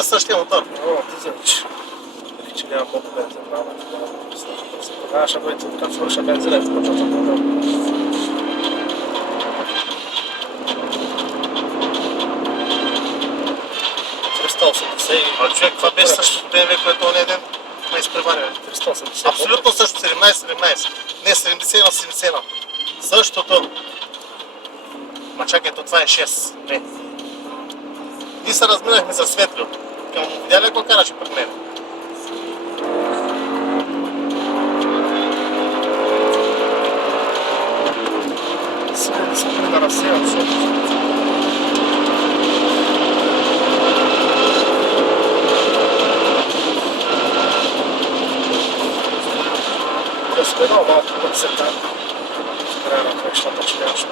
benzina, същия мотор. Дизелич. Че няма много бензин, няма. Тогава ще бъдете така свърша бензина и започва да бъде. Човек, това беше същото BMW, което он ден ме изпреваря. 380. Абсолютно също, 17-17. Не, 71-71. Същото. Ма чакайте, това е 6. Не. Ние се разминахме за светло. Видя ли ако караше пред мен? Сега не съм да разсеям, защото спирал малко път се там. В края на кръщата, че нямаш